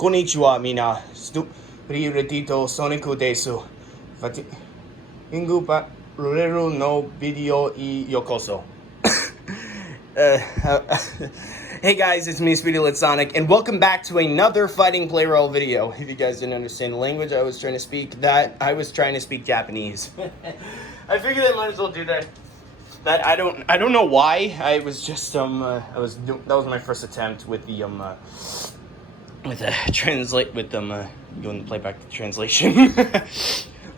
Konnichiwa, mina. Priretito Soniku desu. Ingu pa rureru no video I yokoso. Hey guys, it's me, Speedy Sonic, and welcome back to another Fighting Plarail video. If you guys didn't understand the language I was trying to speak, I was trying to speak Japanese. I figured I might as well do that. I don't know why. I was just that was my first attempt with the doing the playback translation.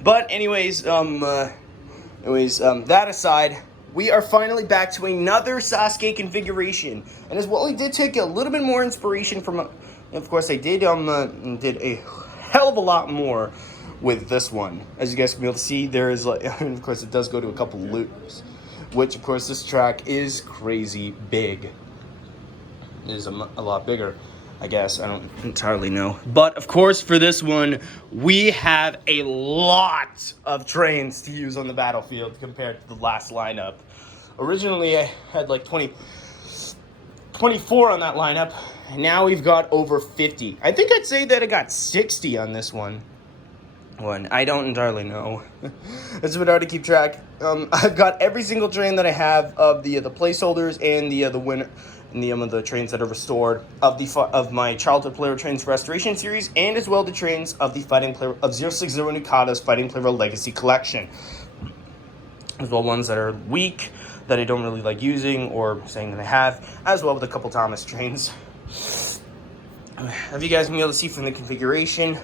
But anyways, that aside, we are finally back to another Sasuke configuration, and as well, I did take a little bit more inspiration from. Of course, I did a hell of a lot more with this one. As you guys can be able to see, there is and of course, it does go to a couple loops. Which, of course, this track is crazy big. It is a lot bigger, I guess. I don't entirely know. But, of course, for this one, we have a lot of trains to use on the battlefield compared to the last lineup. Originally, I had like 24 on that lineup. And now we've got over 50. I think I'd say that I got 60 on this one. I don't entirely know. It's a bit hard to keep track. I've got every single train that I have of the placeholders and the winner and the trains that are restored of my childhood player trains restoration series, and as well the trains of the Fighting Player of 060 Nikata's Fighting Player Legacy collection, as well ones that are weak that I don't really like using or saying that I have, as well with a couple Thomas trains. If you guys can be able to see from the configuration,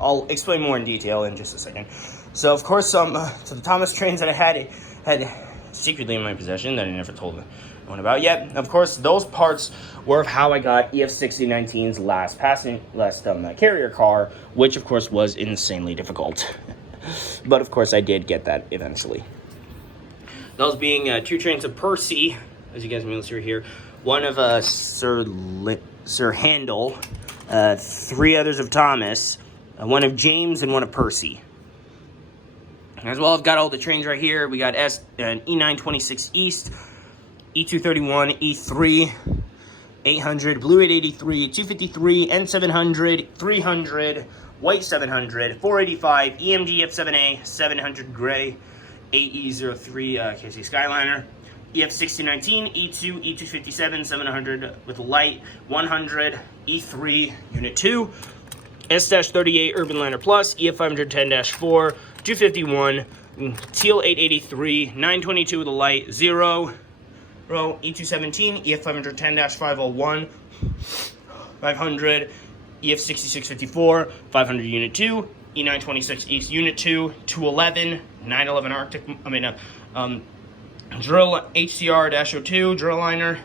I'll explain more in detail in just a second. So, of course, to the Thomas trains that I had secretly in my possession that I never told anyone about yet. Of course, those parts were of how I got EF6019's last carrier car, which, of course, was insanely difficult. But, of course, I did get that eventually. Those being two trains of Percy, as you guys may see here. One of Sir Handel, three others of Thomas, one of James, and one of Percy. As well, I've got all the trains right here. We got E926 East, E231, E3, 800, Blue 883, 253, N700, 300, White 700, 485, EMG F7A, 700 Gray, AE03 KC Skyliner, EF6019, E2, E257, 700 with light, 100, E3, Unit 2, S-38 Urban Liner Plus, EF510-4, 251, Teal 883, 922 with a light, 0, row, E217, EF510-501, 500, EF6654, 500 Unit 2, E926 East Unit 2, 211, 911 Arctic, Drill HCR-02, Drill Liner,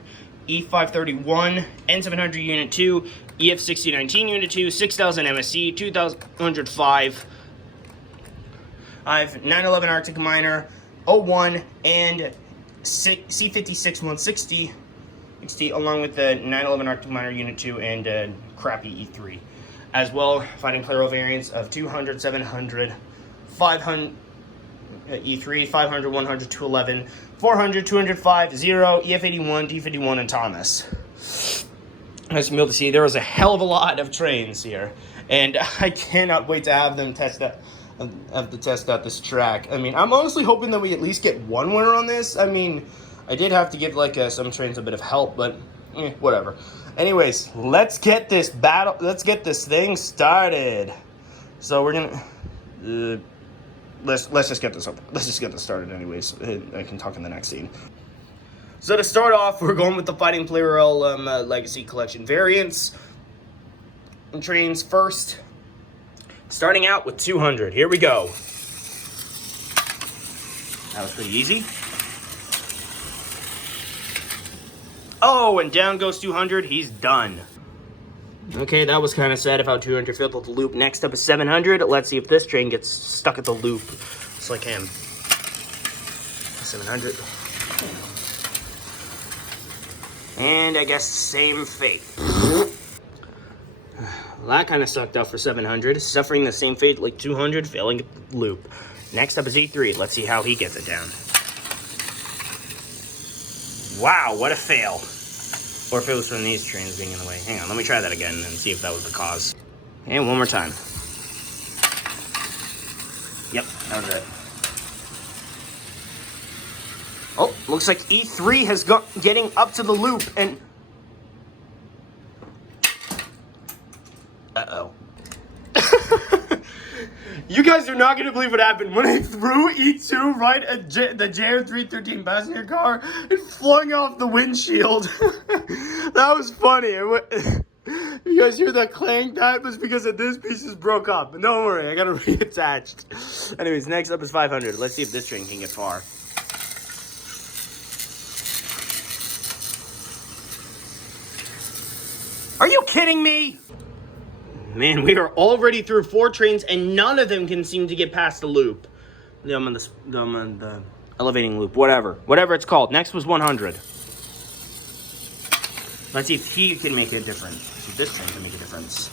E531, N700 Unit 2, EF6019 Unit 2, 6000 MSC, 2105. I have 911 Arctic Miner, 01, and C56 160, along with the 911 Arctic Miner Unit 2 and crappy E3. As well, Fighting Plarail variants of 200, 700, 500, E3, 500, 100, 211, 400, 205, 0, EF81, D51, and Thomas. As you'll be able to see, there was a hell of a lot of trains here, and I cannot wait to have them test out this track. I mean, I'm honestly hoping that we at least get one winner on this. I mean, I did have to give some trains a bit of help, but whatever. Anyways, let's get this thing started. So we're gonna let's just get this up. Let's just get this started. Anyways, I can talk in the next scene. So to start off, we're going with the Fighting Plarail Legacy Collection variants and trains first. Starting out with 200. Here we go. That was pretty easy. Oh, and down goes 200. He's done. Okay, that was kind of sad of how 200 filled with the loop. Next up is 700. Let's see if this train gets stuck at the loop. Just like him. 700. And I guess same fate. Well, that kind of sucked out for 700. Suffering the same fate like 200, failing the loop. Next up is E3. Let's see how he gets it down. Wow, what a fail. Or if it was from these trains being in the way. Hang on, let me try that again and see if that was the cause. And one more time. Yep, that was it. Oh, looks like E3 has got getting up to the loop and... Uh-oh. You guys are not going to believe what happened. When I threw E2 right at the JR313 passenger car, it flung off the windshield. That was funny. You guys hear that clang? That was because of this pieces broke up. But don't worry, I got it reattached. Anyways, next up is 500. Let's see if this train can get far. Are you kidding me? Man, we are already through 4 trains and none of them can seem to get past the loop. I'm on the elevating loop, whatever it's called. Next was 100. Let's see if he can make a difference. See if this train can make a difference.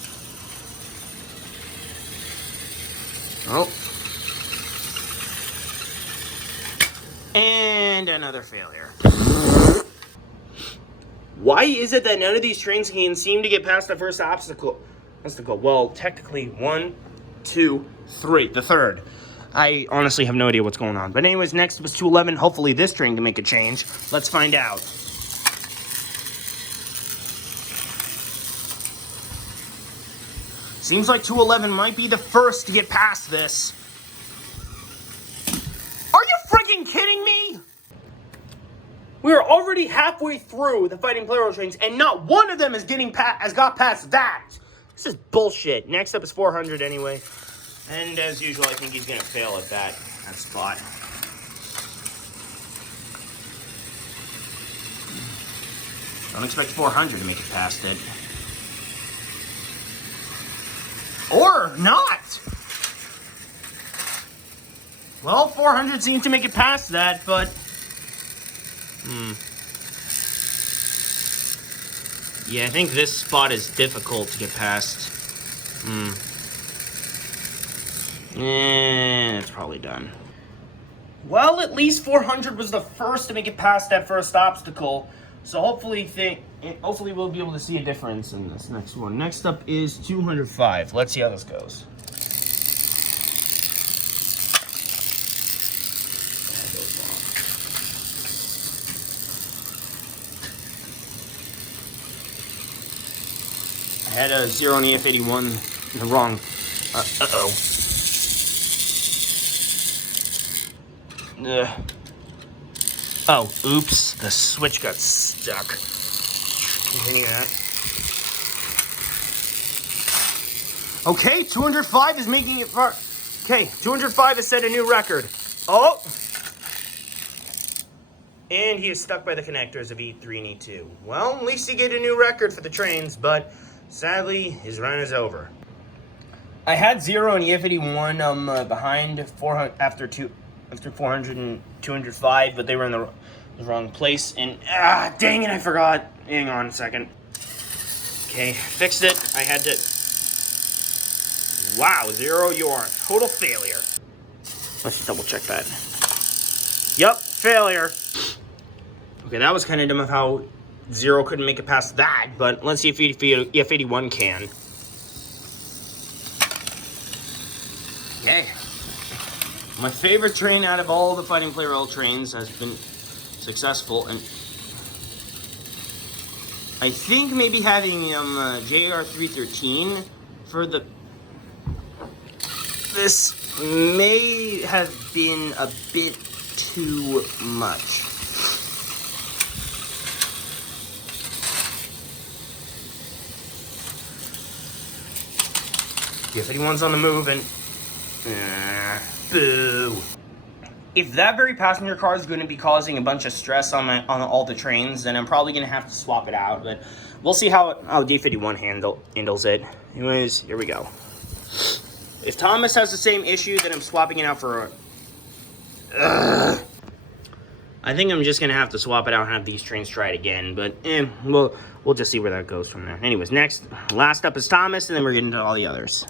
Oh. And another failure. Why is it that none of these trains can seem to get past the first obstacle? Well, technically, 1, 2, 3. The third. I honestly have no idea what's going on. But anyways, next was 211. Hopefully this train can make a change. Let's find out. Seems like 211 might be the first to get past this. Are you freaking kidding me? We are already halfway through the Fighting Plarail trains, and not one of them is has got past that. This is bullshit. Next up is 400 anyway. And as usual, I think he's going to fail at that spot. Don't expect 400 to make it past it. Or not. Well, 400 seemed to make it past that, but... Yeah, I think this spot is difficult to get past. It's probably done. Well, at least 400 was the first to make it past that first obstacle. So hopefully we'll be able to see a difference in this next one. Next up is 205. Let's see how this goes. I had a 0 on the F81 in the wrong. Oh, oops. The switch got stuck. Continue that. Okay, 205 is making it far. Okay, 205 has set a new record. Oh! And he is stuck by the connectors of E3 and E2. Well, at least he get a new record for the trains, but sadly, his run is over. I had 0 on the F81 behind 400 after 400 and 205, but they were in the wrong place. And dang it, I forgot. Hang on a second. Okay, fixed it. I had to. Wow, 0, you are a total failure. Let's double check that. Yup, failure. Okay, that was kind of dumb of how 0 couldn't make it past that, but let's see if F81 can. Okay. My favorite train out of all the Fighting Plarail trains has been successful, and I think maybe having JR313 for this may have been a bit too much. If anyone's on the move and... boo. If that very passenger car is going to be causing a bunch of stress on all the trains, then I'm probably going to have to swap it out. But we'll see how D51 handles it. Anyways, here we go. If Thomas has the same issue, then I'm swapping it out for... I think I'm just going to have to swap it out and have these trains try it again. But we'll just see where that goes from there. Anyways, last up is Thomas, and then we're getting to all the others.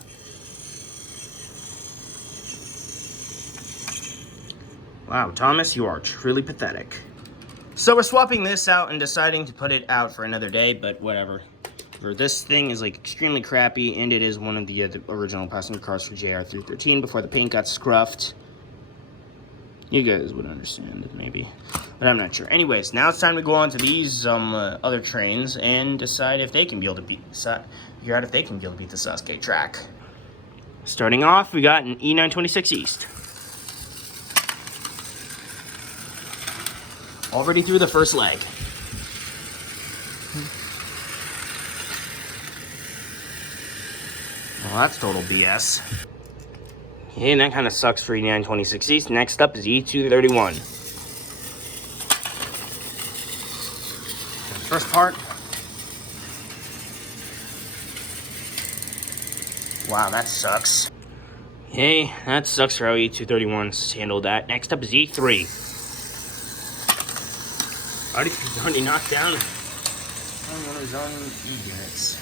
Wow, Thomas, you are truly pathetic. So we're swapping this out and deciding to put it out for another day, but whatever. This thing is like extremely crappy, and it is one of the original passenger cars for JR313 before the paint got scruffed. You guys would understand it maybe, but I'm not sure. Anyways, now it's time to go on to these other trains and decide if they can be able to figure out if they can be able to beat the Sasuke track. Starting off, we got an E926 East. Already through the first leg. Well, that's total BS. Okay, and that kind of sucks for E926 East. Next up is E231. First part. Wow, that sucks. Okay, that sucks for how E231's handled that. Next up is E3. Already knocked down one of his own E-units.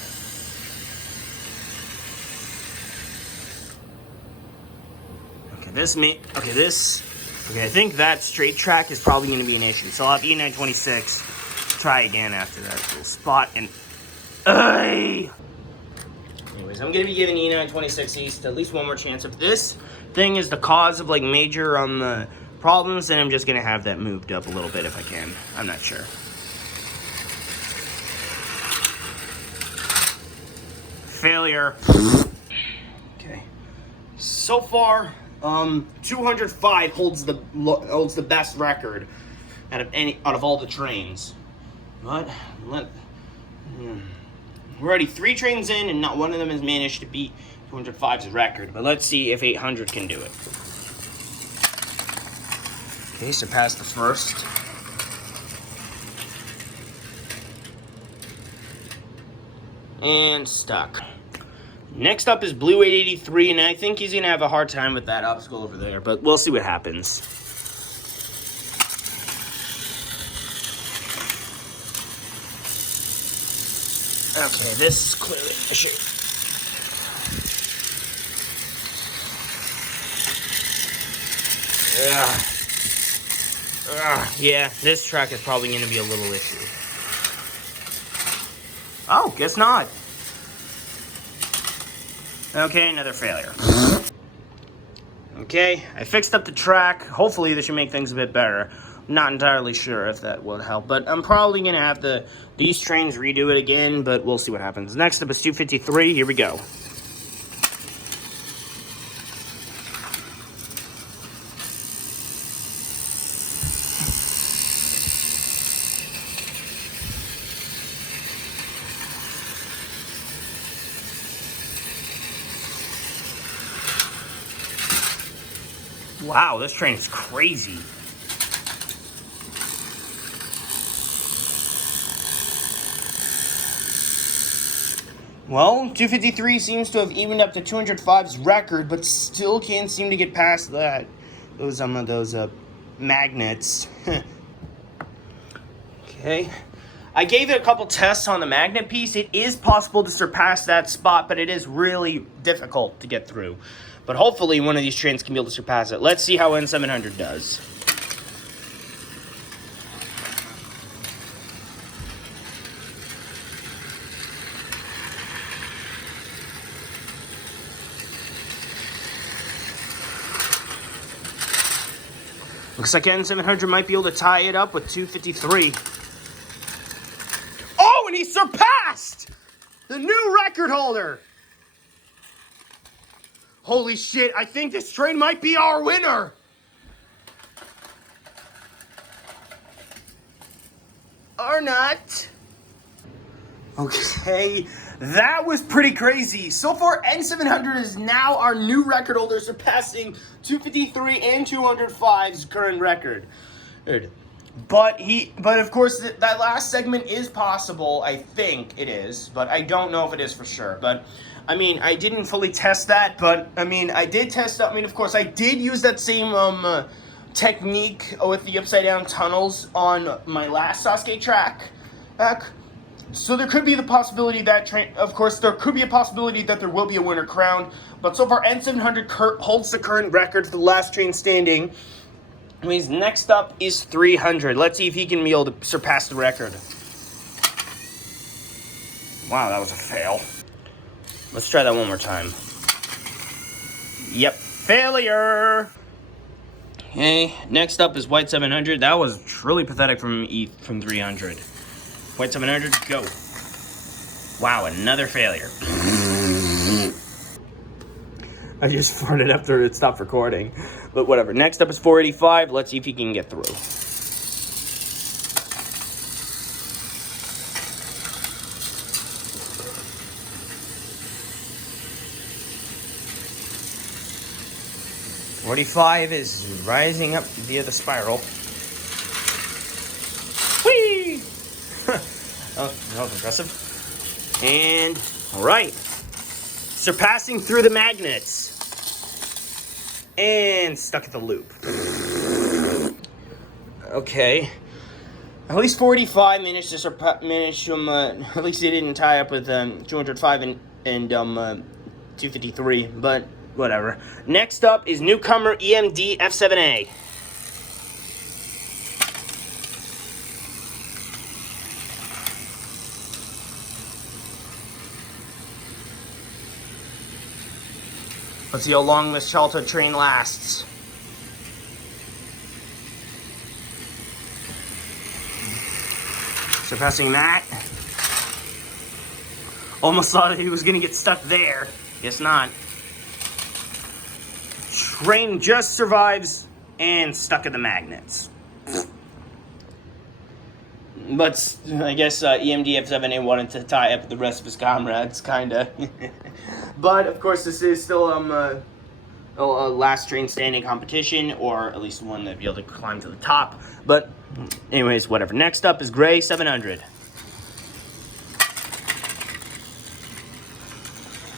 Okay, I think that straight track is probably going to be an issue. So I'll have E926 try again after that little spot. And anyways, I'm going to be giving E926 East at least one more chance. If this thing is the cause of like major problems, then I'm just going to have that moved up a little bit if I can. I'm not sure. Failure. Okay. So far, 205 holds the best record out of all the trains. But we're already 3 trains in, and not one of them has managed to beat 205's record. But let's see if 800 can do it. Okay, surpassed the first. And stuck. Next up is Blue 883, and I think he's going to have a hard time with that obstacle over there, but we'll see what happens. Okay, this is clearly an issue. Yeah, this track is probably going to be a little issue. Oh, guess not. Okay, another failure. Okay, I fixed up the track. Hopefully this should make things a bit better. I'm not entirely sure if that would help, but I'm probably going to have these trains redo it again, but we'll see what happens. Next up is 253. Here we go. Wow, this train is crazy. Well, 253 seems to have evened up to 205's record, but still can't seem to get past that. Those magnets. Okay. I gave it a couple tests on the magnet piece. It is possible to surpass that spot, but it is really difficult to get through. But hopefully one of these trains can be able to surpass it. Let's see how N700 does. Looks like N700 might be able to tie it up with 253. Oh, and he surpassed the new record holder! Holy shit, I think this train might be our winner! Or not. Okay, that was pretty crazy. So far, N700 is now our new record holder, surpassing 253 and 205's current record. But of course, that last segment is possible. I think it is, but I don't know if it is for sure. But I mean, I didn't fully test that, but I mean, I did test. I mean, of course, I did use that same technique with the upside down tunnels on my last Sasuke track. So there could be the possibility that of course, there could be a possibility that there will be a winner crowned. But so far, N700 holds the current record for the last train standing. Anyways, next up is 300. Let's see if he can be able to surpass the record. Wow, that was a fail. Let's try that one more time. Yep, failure. Okay, next up is White 700. That was truly pathetic from 300. White 700, go. Wow, another failure. I just farted after it stopped recording. But whatever. Next up is 485. Let's see if he can get through. .45 is rising up via the spiral. Whee! Oh, that was impressive. And, alright. Surpassing through the magnets. And stuck at the loop. Okay. At least 45 managed to manage him. At least he didn't tie up with 205 and 253. But whatever. Next up is newcomer EMD F7A. Let's see how long this childhood train lasts. Surpassing that. Almost thought he was gonna get stuck there. Guess not. Train just survives and stuck in the magnets. But I guess EMD F7A wanted to tie up the rest of his comrades, kinda. But of course, this is still a last train standing competition, or at least one that'd be able to climb to the top. But anyways, whatever. Next up is Gray 700.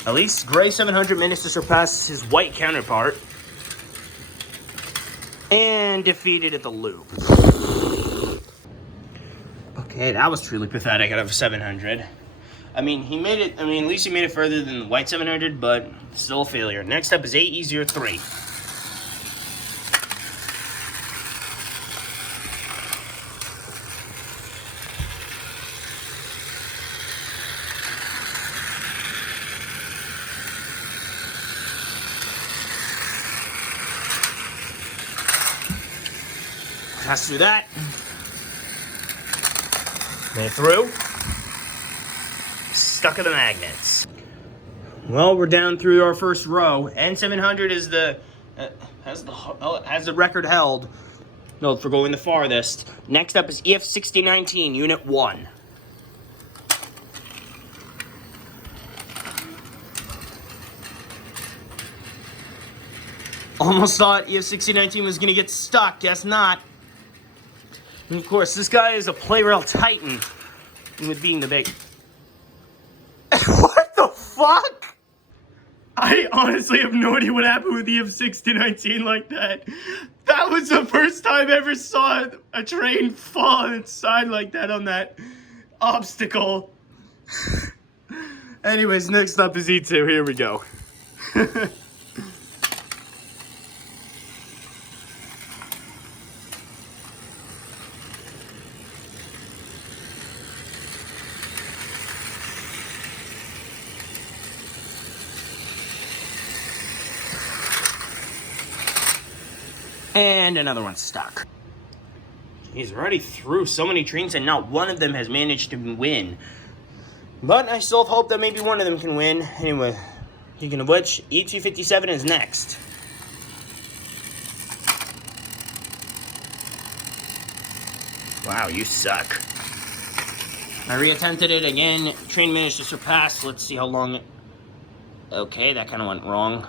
At least Gray 700 managed to surpass his white counterpart and defeated at the loop. Okay, that was truly pathetic out of 700. I mean, he made it, at least he made it further than the white 700, but still a failure. Next up is AE03. Pass through that. Made it through. Stuck in the magnets. Well, we're down through our first row. N700 is has the record held. No, for going the farthest. Next up is EF6019, Unit 1. Almost thought EF6019 was gonna get stuck. Guess not. And of course, this guy is a Plarail Titan with being the bait. What the fuck? I honestly have no idea what happened with EF6019 like that. That was the first time I ever saw a train fall on its side like that on that obstacle. Anyways, next up is E2. Here we go. And another one stuck. He's already through so many trains and not one of them has managed to win. But I still have hope that maybe one of them can win. Anyway, speaking of which, E257 is next. Wow, you suck. I reattempted it again. Train managed to surpass. Let's see how long it... Okay, that kind of went wrong.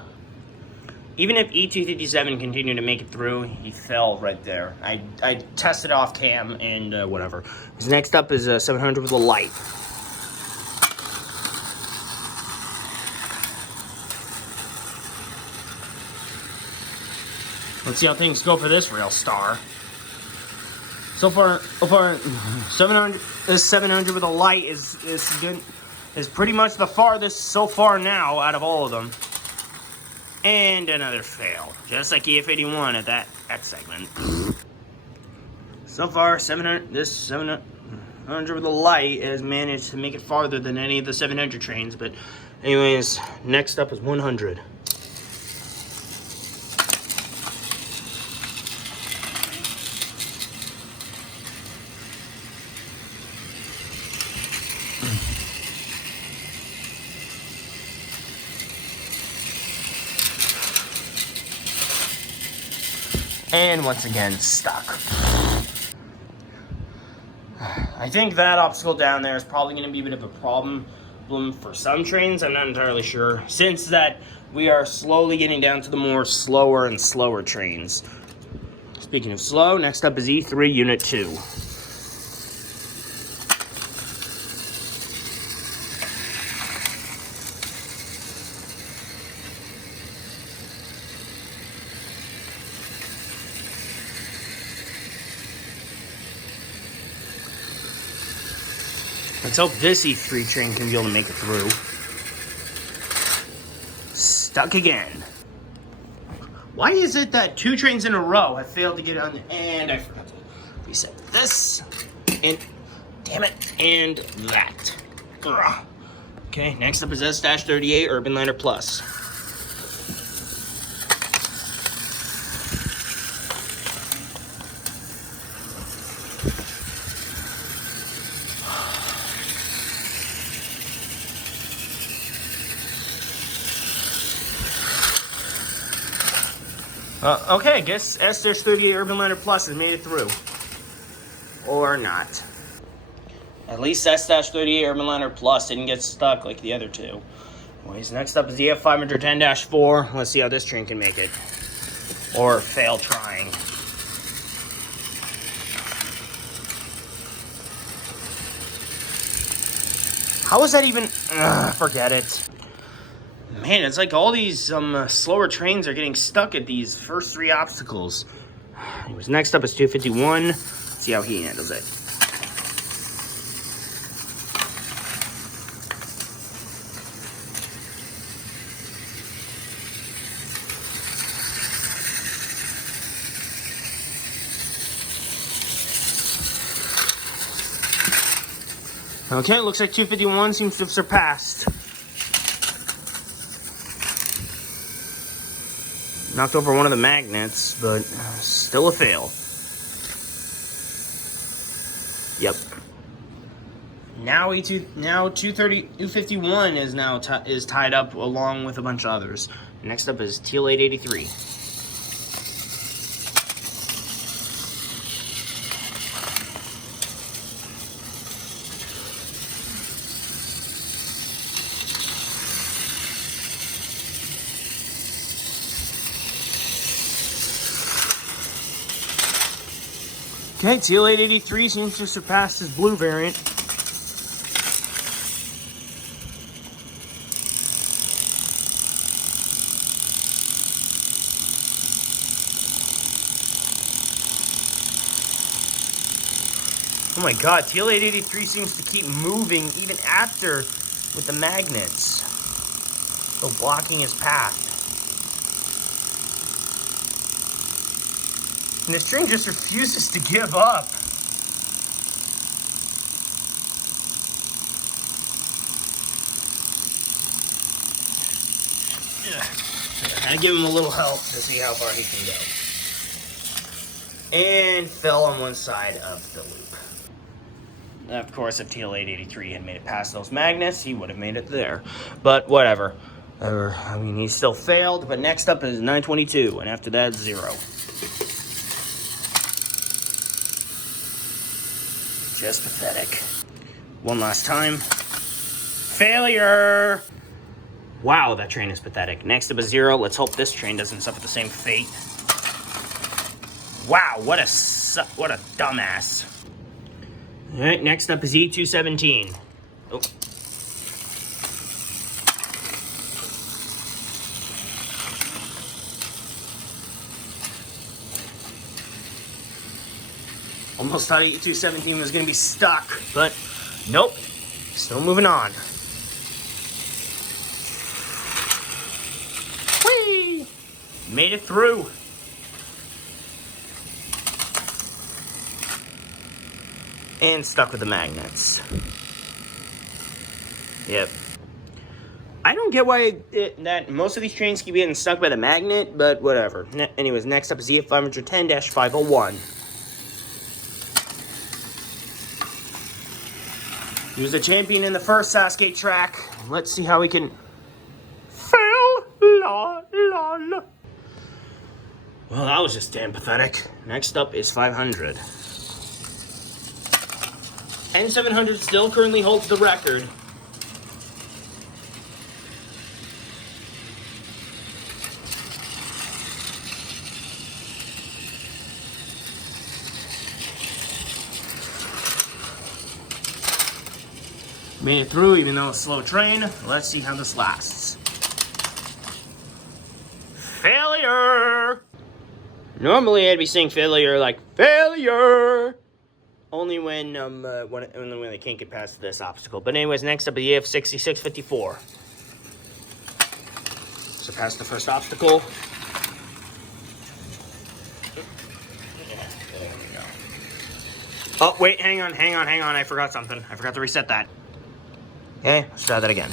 Even if E257 continued to make it through, he fell right there. I tested off cam and whatever. Next up is 700 with a light. Let's see how things go for this rail star. So far 700. This 700 with a light is good. Is pretty much the farthest so far now out of all of them. And another fail, just like EF81 at that segment. So far, 700. This 700 with the light has managed to make it farther than any of the 700 trains. But, anyways, next up is 100. And once again, stuck. I think that obstacle down there is probably going to be a bit of a problem for some trains. I'm not entirely sure. Since that we are slowly getting down to the more slower and slower trains. Speaking of slow, next up is E3 Unit 2. Let's hope this E3 train can be able to make it through. Stuck again. Why is it that 2 trains in a row have failed to get on? And I forgot to reset this. And damn it. And that. Ugh. Okay, next up is S-38 Urban Liner Plus. Okay, I guess S-38 Urban Liner Plus has made it through. Or not. At least S-38 Urban Liner Plus didn't get stuck like the other two. Anyways, next up is the F510-4. Let's see how this train can make it. Or fail trying. How is that even... forget it. Man, it's like all these slower trains are getting stuck at these first 3 obstacles. Anyways, next up is 251. Let's see how he handles it. Okay, looks like 251 seems to have surpassed. Knocked over one of the magnets, but still a fail. Yep. Now 251 is now is tied up along with a bunch of others. Next up is Teal 883. Okay, Teal 883 seems to have surpassed his blue variant. Oh my god, Teal 883 seems to keep moving even after with the magnets. So blocking his path. And this train just refuses to give up. I give him a little help to see how far he can go. And fell on one side of the loop. Of course, if Teal 883 had made it past those magnets, he would have made it there. But whatever. I mean, he still failed. But next up is 922, and after that, 0. Just pathetic. One last time. Failure! Wow, that train is pathetic. Next up is 0. Let's hope this train doesn't suffer the same fate. Wow, what a dumbass. Alright, next up is E217. Oh. Almost thought E217 was going to be stuck, but nope. Still moving on. Whee! Made it through. And stuck with the magnets. Yep. I don't get why that most of these trains keep getting stuck by the magnet, but whatever. Anyways, next up is EF510-501. He was a champion in the first Sasuke track. Let's see how we can... Fail! La la la. Well, that was just damn pathetic. Next up is 500. N700 still currently holds the record. Made it through, even though it's a slow train. Let's see how this lasts. Failure! Normally I'd be saying failure like failure! Only when they can't get past this obstacle. But anyways, next up is EF6654. Surpass the first obstacle. Yeah, there we go. Oh, wait, hang on. I forgot something. I forgot to reset that. Okay, let's try that again.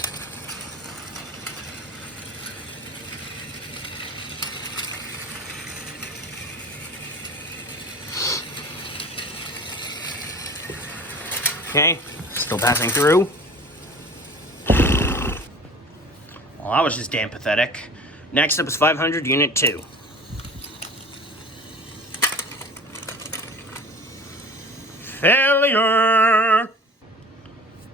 Okay, still passing through. Well, that was just damn pathetic. Next up is 500, Unit 2. Failure!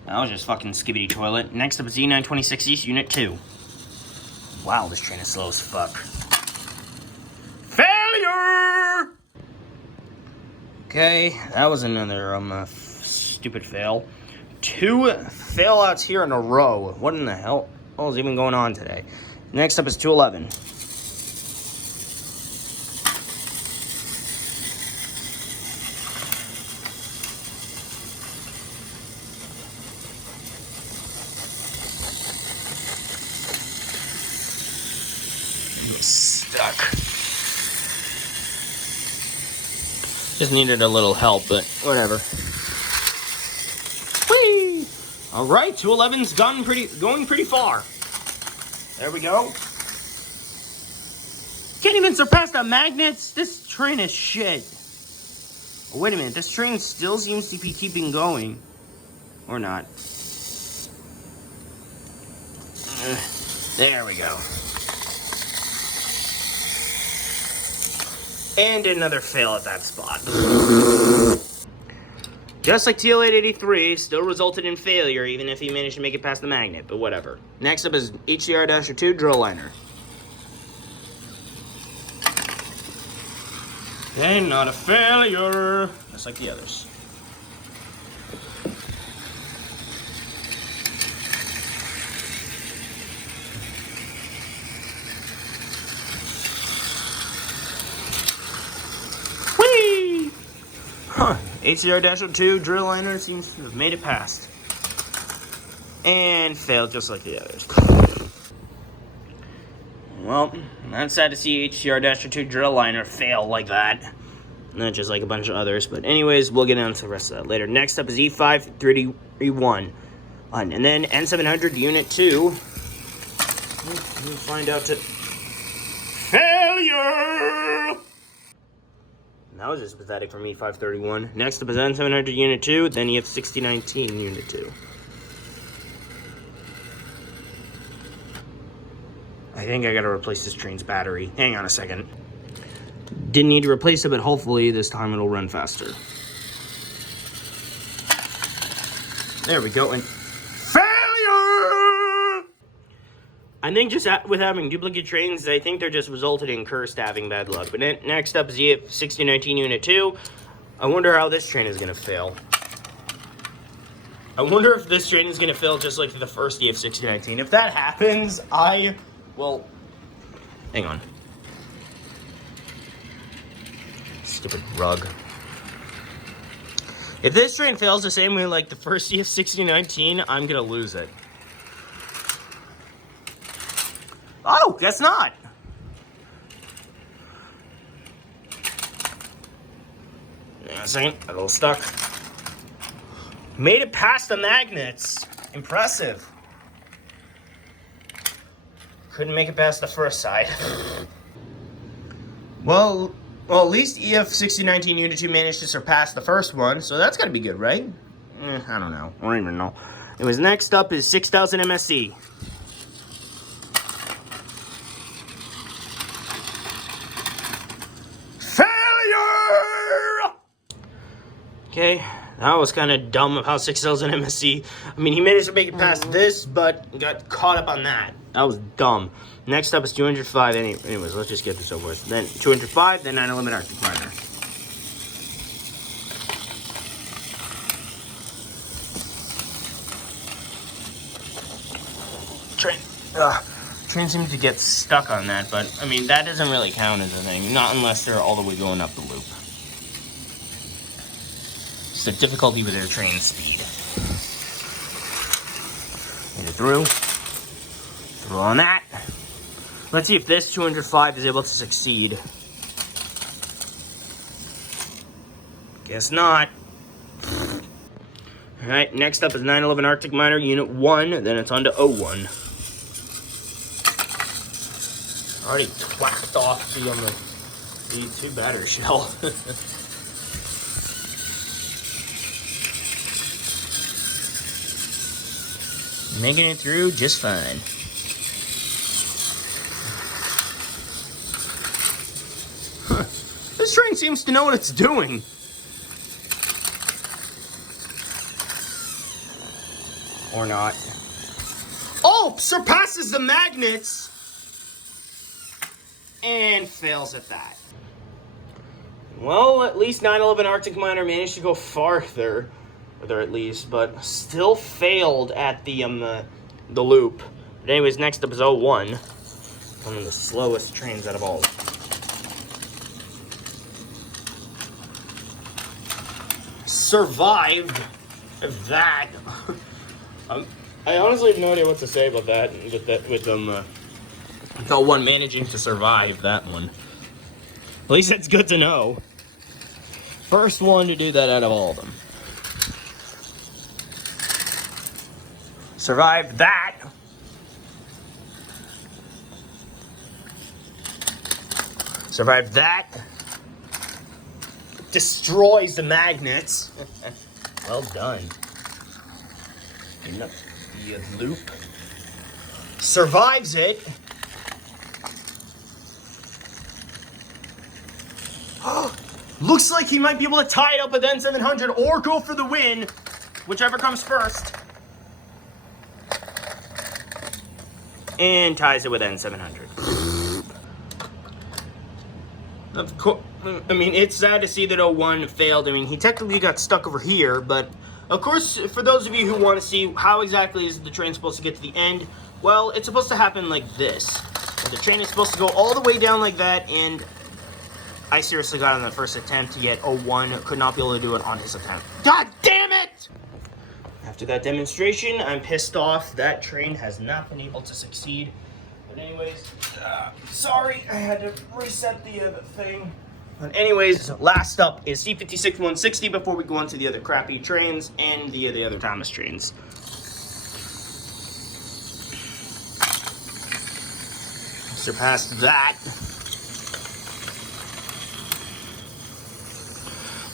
That was just fucking skibbity toilet. Next up is E926 East, Unit 2. Wow, this train is slow as fuck. Failure! Okay, that was another, stupid fail. 2 fail-outs here in a row. What in the hell? What is even going on today? Next up is 211. Stuck. Just needed a little help, but whatever. Whee! All right, 211's going pretty far. There we go. Can't even surpass the magnets. This train is shit. Oh, wait a minute, this train still seems to be keeping going, or not? There we go. And another fail at that spot. Just like TL883, still resulted in failure even if he managed to make it past the magnet, but whatever. Next up is HCR-2 Drill Liner. Okay, not a failure. Just like the others. Huh, HCR-2 Drill Liner seems to have made it past. And failed just like the others. Well, that's sad to see HCR-2 Drill Liner fail like that. Not just like a bunch of others. But anyways, we'll get into the rest of that later. Next up is E531. And then N700 Unit 2. We'll find out to... Failure! That was just pathetic for me, 531. Next up is N700 Unit 2, then EF6019 Unit 2. I think I gotta replace this train's battery. Hang on a second. Didn't need to replace it, but hopefully this time it'll run faster. There we go, and failure! I think just with having duplicate trains, I think they're just resulted in cursed having bad luck. But next up is EF6019 Unit 2. I wonder how this train is going to fail. I wonder if this train is going to fail just like the first EF6019. If that happens, well, hang on. Stupid rug. If this train fails the same way like the first EF6019, I'm going to lose it. Oh, guess not. Hang on a second, got a little stuck. Made it past the magnets. Impressive. Couldn't make it past the first side. Well, at least EF6019 Unit 2 managed to surpass the first one, so that's gotta be good, right? I don't know. I don't even know. Anyways, next up is 6000 MSC. Failure! Okay, that was kind of dumb of how 6000 MSC. I mean, he managed to make it past this, but got caught up on that. That was dumb. Next up is 205. Anyways, let's just get this over with. Then 205, then 911 Arctic Miner. Train seems to get stuck on that, but I mean, that doesn't really count as a thing. Not unless they're all the way going up the loop. It's the difficulty with their train speed. Get it through. Through on that. Let's see if this 205 is able to succeed. Guess not. Alright, next up is 911 Arctic Miner Unit 1, then it's on to 01. Already twacked off the two battery shell. Making it through just fine. This train seems to know what it's doing. Or not. Oh! Surpasses the magnets! And fails at that. Well, at least 911 Arctic Miner managed to go farther. Or at least, but still failed at the loop. But anyways, next up is 01. One of the slowest trains out of all. Survived that. I honestly have no idea what to say about that. With them, the one managing to survive that one. At least that's good to know. First one to do that out of all of them. Survived that. Survived that. Destroys the magnets. Well done. Enough the loop. Survives it. Looks like he might be able to tie it up with N700 or go for the win. Whichever comes first. And ties it with N700. Of course, I mean, it's sad to see that 01 failed. I mean, he technically got stuck over here, but of course, for those of you who want to see how exactly is the train supposed to get to the end, well, it's supposed to happen like this. The train is supposed to go all the way down like that, and I seriously got on the first attempt, yet 01 could not be able to do it on his attempt. God damn it! After that demonstration, I'm pissed off. That train has not been able to succeed. But anyways, sorry, I had to reset the thing. But anyways, last up is C56-160 before we go on to the other crappy trains and the other Thomas trains. Surpassed that.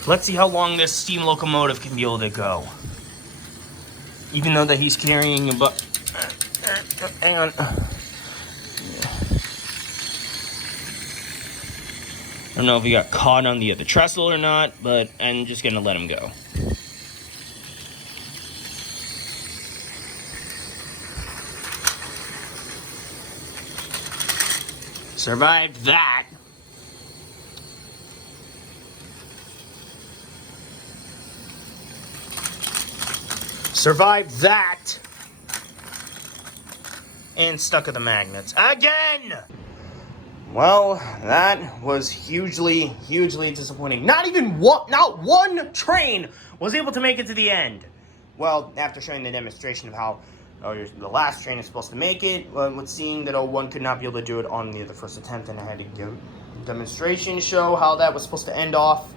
Let's see how long this steam locomotive can be able to go. Even though that he's carrying a hang on. I don't know if he got caught on the trestle or not, but I'm just gonna let him go. Survived that. Survived that. And stuck at the magnets again. Well, that was hugely disappointing. Not one train was able to make it to the end. Well, after showing the demonstration of how the last train is supposed to make it, with seeing that 01 could not be able to do it on the first attempt, and I had to give a demonstration to show how that was supposed to end off,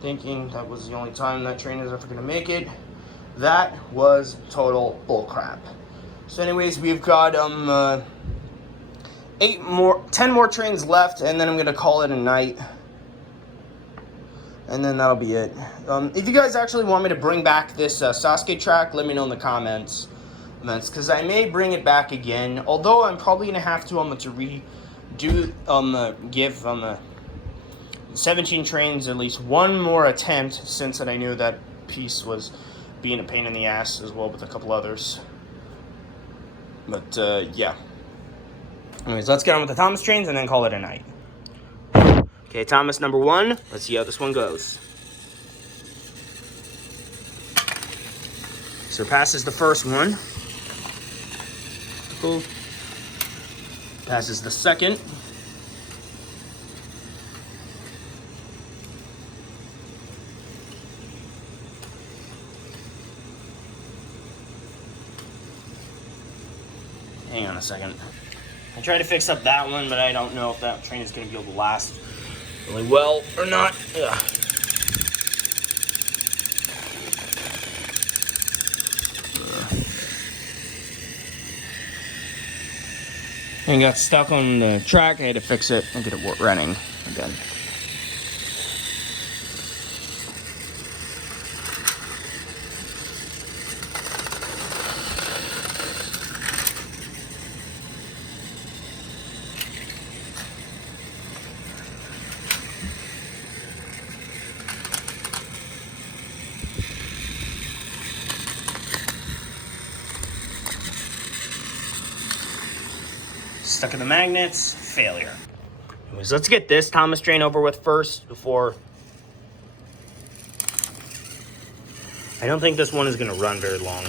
thinking that was the only time that train is ever going to make it. that was total bullcrap. So anyways, we've got 10 more trains left, and then I'm gonna call it a night. And then that'll be it. If you guys actually want me to bring back this Sasuke track, let me know in the comments. Because I may bring it back again. Although I'm probably gonna have to give 17 trains at least one more attempt, since that I knew that piece was being a pain in the ass as well with a couple others. But yeah. Anyways, let's get on with the Thomas trains and then call it a night. Okay, Thomas number 1. Let's see how this one goes. Surpasses the first one. Cool. Passes the second. Hang on a second. I tried to fix up that one, but I don't know if that train is going to be able to last really well or not. Ugh. And got stuck on the track. I had to fix it and get it running again. Stuck in the magnets, failure. Anyways, let's get this Thomas train over with first before... I don't think this one is going to run very long.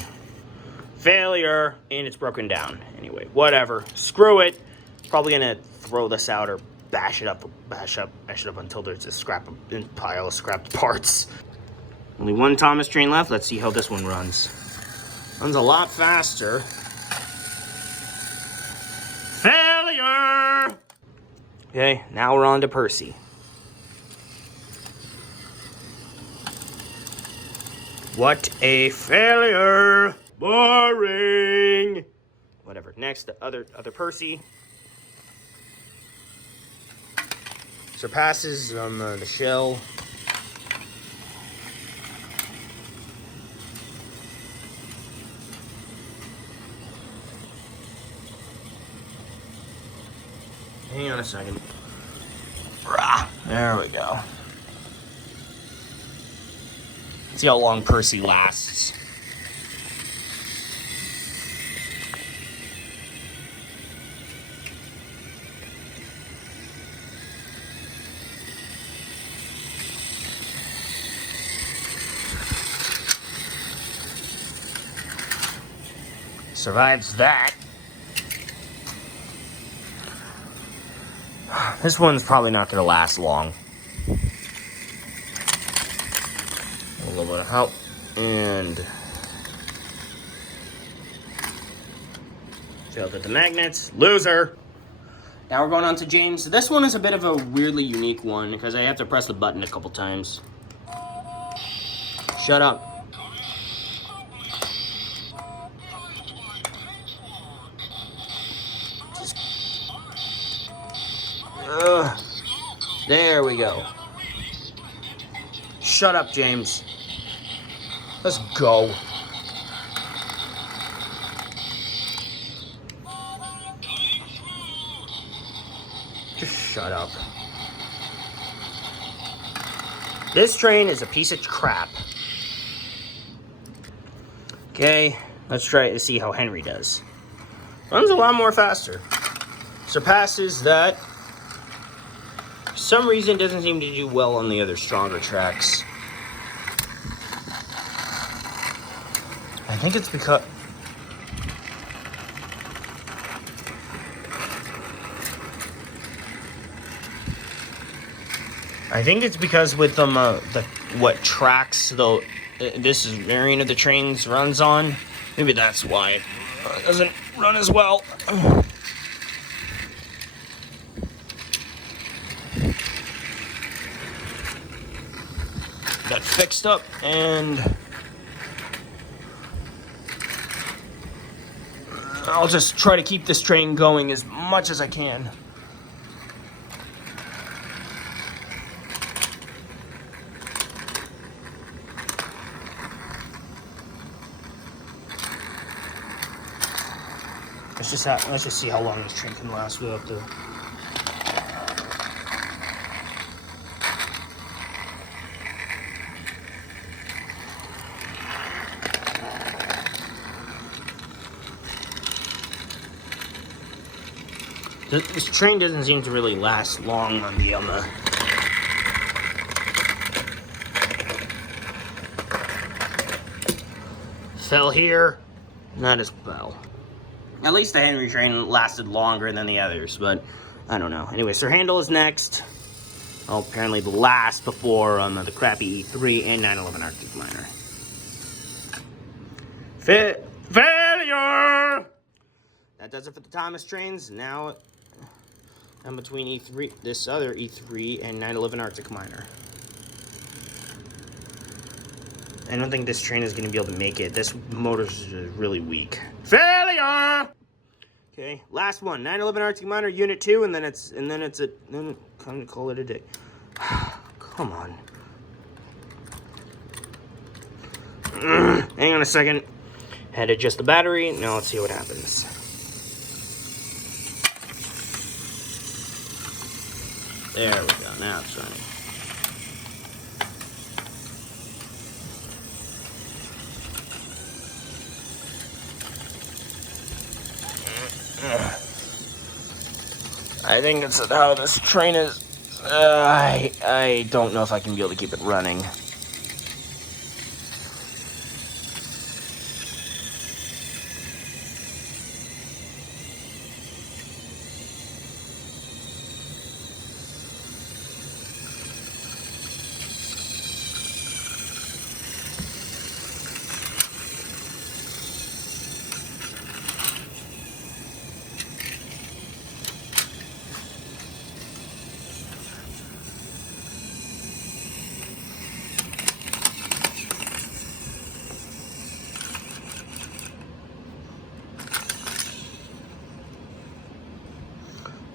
Failure, and it's broken down. Anyway, whatever. Screw it. Probably going to throw this out or bash it up until there's a pile of scrapped parts. Only one Thomas train left. Let's see how this one runs. Runs a lot faster. Failure! Okay, now we're on to Percy. What a failure! Boring! Whatever. Next, the other Percy. Surpasses the shell. Hang on a second. There we go. See how long Percy lasts. Survives that. This one's probably not going to last long. A little bit of help. And failed at the magnets. Loser. Now we're going on to James. This one is a bit of a weirdly unique one because I have to press the button a couple times. Shut up. There we go. Shut up, James. Let's go. Just shut up. This train is a piece of crap. Okay, let's try to see how Henry does. Runs a lot more faster. Surpasses that. For some reason, doesn't seem to do well on the other stronger tracks. I think it's because... with them, what tracks though this is variant of the trains runs on. Maybe that's why it doesn't run as well. Got fixed up and I'll just try to keep this train going as much as I can. Let's just see how long this train can last without the. This train doesn't seem to really last long on the fell here, and that is fell. At least the Henry train lasted longer than the others, but I don't know. Anyway, Sir Handel is next. Oh, apparently the last before the crappy E3 and 911 Arctic Liner. Failure! That does it for the Thomas trains. Now I'm between E3, this other E3 and 911 Arctic Miner. I don't think this train is going to be able to make it. This motor's really weak. Failure! Okay, last one. 911 Arctic Miner Unit 2, and then come to call it a day. Come on. Hang on a second. Had to adjust the battery. Now let's see what happens. There we go. Now it's running. I think it's how this train is. I don't know if I can be able to keep it running.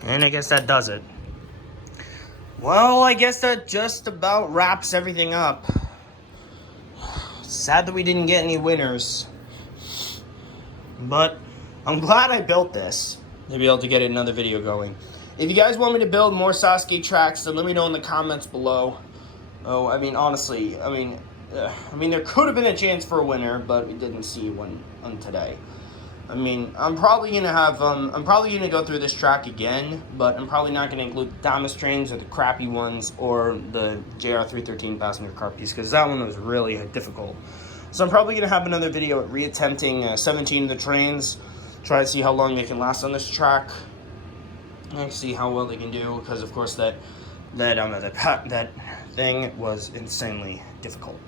And I guess that does it. Well, I guess that just about wraps everything up. Sad that we didn't get any winners. But I'm glad I built this to be able to get another video going. If you guys want me to build more Sasuke tracks, then let me know in the comments below. Oh, I mean, honestly, there could have been a chance for a winner, but we didn't see one on today. I mean, I'm probably gonna go through this track again, but I'm probably not gonna include the Thomas trains or the crappy ones or the JR313 passenger car piece, because that one was really difficult. So I'm probably gonna have another video at reattempting 17 of the trains, try to see how long they can last on this track, and see how well they can do, because of course that thing was insanely difficult.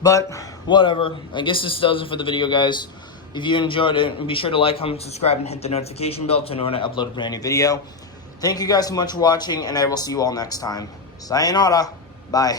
But whatever, I guess this does it for the video, guys. If you enjoyed it, be sure to like, comment, subscribe, and hit the notification bell to know when I upload a brand new video. Thank you guys so much for watching, and I will see you all next time. Sayonara. Bye.